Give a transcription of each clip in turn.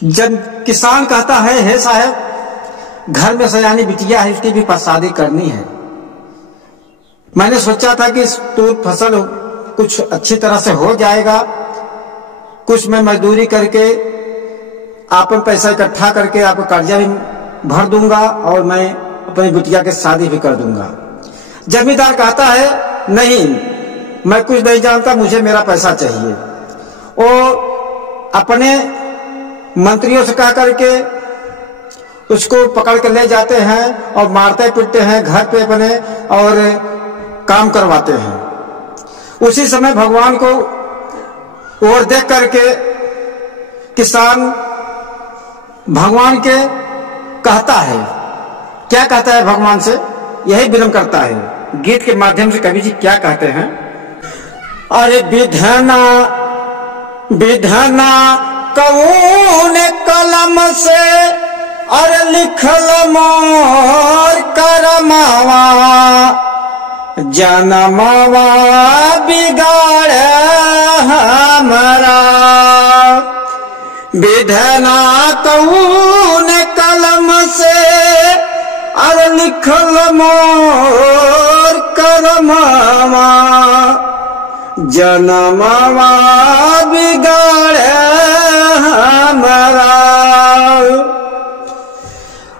जब किसान कहता है, हे साहब घर में सयानी बिटिया है, उसकी भी शादी करनी है। मैंने सोचा था कि तो फसल कुछ अच्छी तरह से हो जाएगा, कुछ मैं मजदूरी करके आपन पैसा इकट्ठा करके आपको कर्जा भी भर दूंगा और मैं अपनी बिटिया की शादी भी कर दूंगा। जमींदार कहता है, नहीं, मैं कुछ नहीं जानता, मुझे मेरा पैसा चाहिए। वो अपने मंत्रियों से कह करके उसको पकड़ के ले जाते हैं और मारते पीटते हैं घर पे अपने और काम करवाते हैं। उसी समय भगवान को और देख करके किसान भगवान के कहता है, क्या कहता है भगवान से, यही विनम्र करता है। गीत के माध्यम से कवि जी क्या कहते हैं, अरे विधना विधना कौन कलम से अरे लिखल मोर करमावा, जनमावा बिगाड़ हमारा। विधना कौन कलम से अरे लिखल मोर करमावा, जनमावा बिगाड़ हमारा।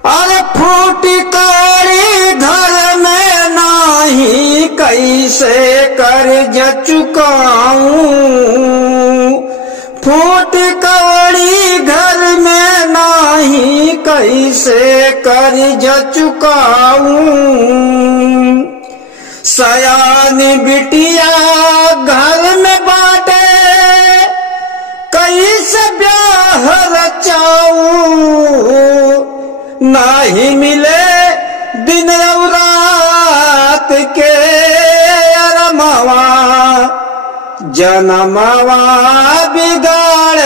अरे फूटकारी घर में नाही कैसे कर्ज चुकाऊं, फूटकारी घर में नाही कैसे कर्ज चुकाऊं। सयानी बिटिया घर में बाटे कैसे ब्याह रचाऊं, नहीं मिले दिन और रात के अरमावा, जनमावा बिगाड़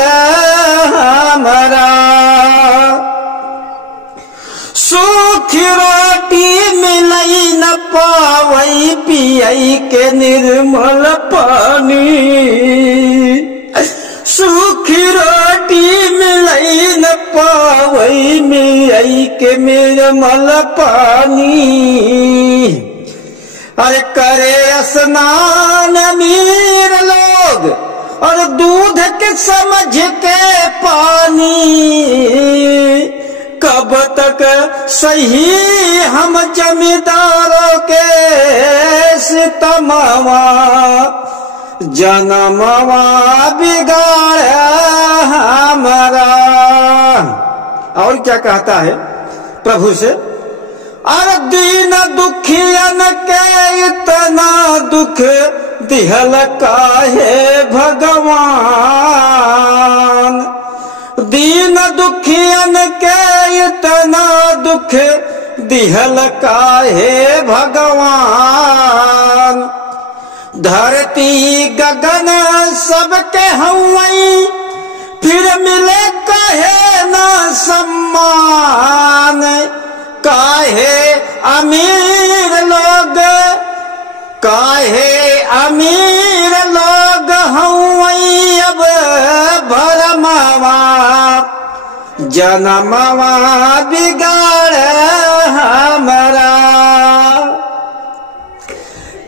हमारा। सूखी रोटी मिलई न पावई पियई के निर्मल पानी, सूखी रोटी मिलई न पावई मियई के निर्मल पानी। अरे करे स्नान अमीर लोग और दूध के समझ के पानी, कब तक सही हम जमींदारों के सितमवा, जनमवा बिगाड़ हमारा। और क्या कहता है प्रभु से, अरे दीन दुखियन के इतना दुख दिहल काहे भगवान, दीन दुखियन के इतना दुख दिहल काहे भगवान। धरती गगन सबके हवई फिर मिले काहे न सम्मान, काहे अमीर लोग काहे अमीर लोग हवई अब भरमावा, जनमावा बिगाड़ हमारा।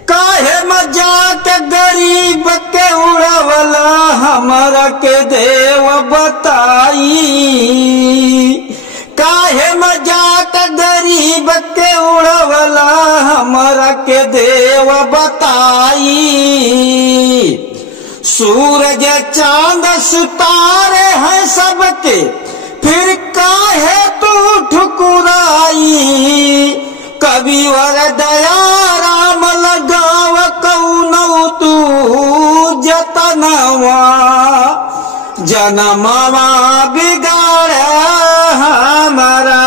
काहे मजाक गरीब के उड़ावला हमारा के देव बताई, काहे मजाक गरीब के उड़ावला हमारा के देव बताई। सूरज चांद सितारे हैं सबके फिर काहे तू ठुकुराई, कविवर दया राम लगाव कौनौ तू जतनवा, जनमावा बिगाड़ हमारा।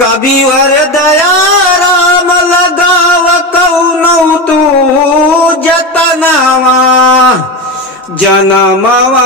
कविवर दया राम लगाव कौनौ तू जतनवा, जनमावा